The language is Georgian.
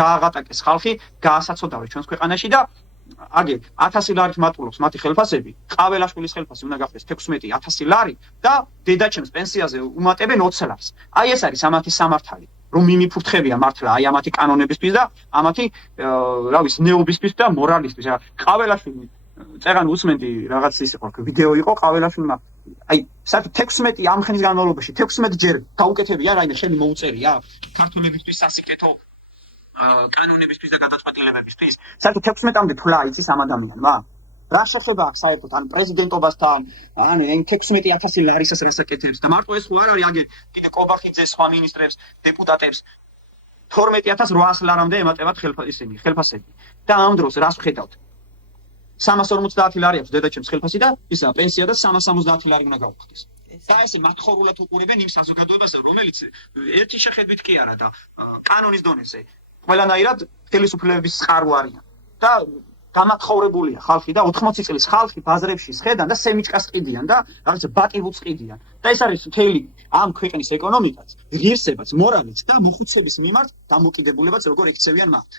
გააღატაკეს ხალხი, გაასაცოდავეს ჩვენს ქვეყანაში და აგი 1000 ლარით მატულობს მათი ხელფასები, ყაველაშვილის ხელფასი უნდა გახდეს 16,000 ლარი და დედაჩემს პენსიაზე უმატებენ 20 ლარს. აი ეს არის ამათი სამართალი, რომ მიმიფურთხებია მართლა აი ამათი კანონებისთვის და ამათი რა ვიცი ნეობისთვის და მორალისთვის. ყაველაშვილი წერან უსმენდი რაღაც ის იყო ვიდეო იყო ყაველაშვილმა აი საერთოდ 16 ამ ხნის განმავლობაში 16 ჯერ გაუკეთებია რაიმე შენი მოუწერია ქართულებისთვის სასიკეთო კანონებისთვის და გადაწყვეტილებებისთვის. საერთოდ 16-მდე თვლა იცის ამ ადამიანმა? რა შეხება აქვს საერთოდ ან პრეზიდენტობასთან, ან 16,000 ლარისას რასაკეთებს და მარტო ეს ხო არ არის აგერ კიდე კობახიძეს, სხვა მინისტრებს, დეპუტატებს 12,800 ლარამდე ემატებათ ხელფასები. და ამ დროს რას ვხედავთ? 350 ლარი აქვს დედაჩემს ხელფასი და ისა პენსია და 370 ლარი უნდა გავხდეს. და ესე მათხოვრულად უყურებენ იმ საზოგადოებას, რომელიც ერთი შეხედვით კი არა და კანონის დონეზე ყველანაირად ხელისუფლებების წყარო არიან. და გამათხოვრებულია ხალხი და 80 წლის ხალხი ბაზრებში სხედან და სემიჩკას ყიდიან და რაღაცა ბატილუც ყიდიან. და ეს არის მთელი ამ ქვეყნის ეკონომიკაც, ღირსებაც, მორალიც და მოხუცების მიმართ დამოკიდებულებაც როგორ ექცევიან მათ.